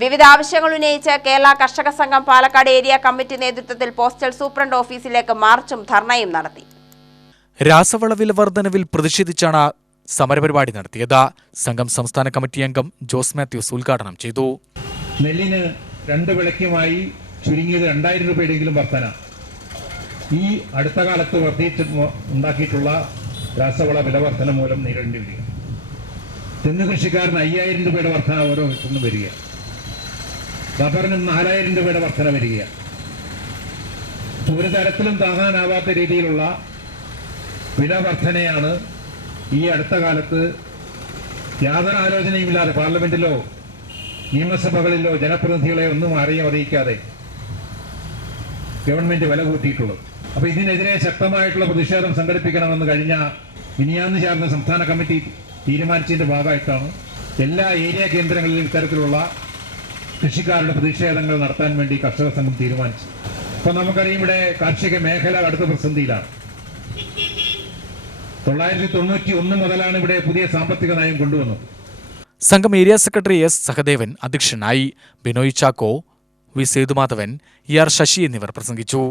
വിവിധ ആവശ്യങ്ങൾ ഉന്നയിച്ച് കേരള കർഷക സംഘം പാലക്കാട് ഏരിയ കമ്മിറ്റി നേതൃത്വത്തിൽ പോസ്റ്റൽ സൂപ്രണ്ട് ഓഫീസിലേക്ക് മാർച്ചും ധർണയും നടത്തി. രാസവള വില വർധനവിൽ പ്രതിഷേധിച്ചാണ് സമരപരിപാടി നടത്തിയത്. സംഘം സംസ്ഥാന കമ്മിറ്റി അംഗം ജോസ് മാത്യൂസ് ഉദ്ഘാടനം ചെയ്തു. നെല്ലിന് രണ്ട് വിളയ്ക്കുമായി ചുരുങ്ങിയത് രണ്ടായിരം രൂപയുടെയെങ്കിലും വർധന. ഈ അടുത്ത കാലത്ത് വർദ്ധിച്ച് ഉണ്ടാക്കിയിട്ടുള്ള രാസവള വില വർധന മൂലം നേരിടേണ്ടി വരിക. തെങ്ങ് കൃഷിക്കാരന് അയ്യായിരം രൂപയുടെ വർധന ഓരോ വർഷത്തിനും വരിക റബ്ബറിനും നാലായിരം രൂപയുടെ വർധന വരിക ഒരു തരത്തിലും താങ്ങാനാവാത്ത രീതിയിലുള്ള വില വർധനയാണ് ഈ അടുത്ത കാലത്ത് യാതൊരു ആലോചനയുമില്ലാതെ പാർലമെന്റിലോ നിയമസഭകളിലോ ജനപ്രതിനിധികളെ ഒന്നും അറിയും അറിയിക്കാതെ ഗവൺമെന്റ് വില കൂട്ടിയിട്ടുള്ളത്. അപ്പൊ ഇതിനെതിരെ ശക്തമായിട്ടുള്ള പ്രതിഷേധം സംഘടിപ്പിക്കണമെന്ന് കഴിഞ്ഞ ഇനിയാന്ന് ചേർന്ന സംസ്ഥാന കമ്മിറ്റി തീരുമാനിച്ചതിന്റെ ഭാഗമായിട്ടാണ് എല്ലാ ഏരിയ കേന്ദ്രങ്ങളിലും ഇത്തരത്തിലുള്ള കൃഷിക്കാരുടെ പ്രതിഷേധങ്ങൾ നടത്താൻ വേണ്ടി കർഷക സംഘം തീരുമാനിച്ചു. അപ്പൊ നമുക്കറിയാം ഇവിടെ കാർഷിക മേഖല അടുത്ത പ്രതിസന്ധിയിലാണ്. തൊള്ളായിരത്തി തൊണ്ണൂറ്റി ഒന്ന് മുതലാണ് ഇവിടെ പുതിയ സാമ്പത്തിക നയം കൊണ്ടുവന്നത്. സംഘം ഏരിയ സെക്രട്ടറി എസ് സഹദേവൻ അധ്യക്ഷനായി. Binoy Chacko V Sethumadhavan E R Sasi എന്നിവർ പ്രസംഗിച്ചു.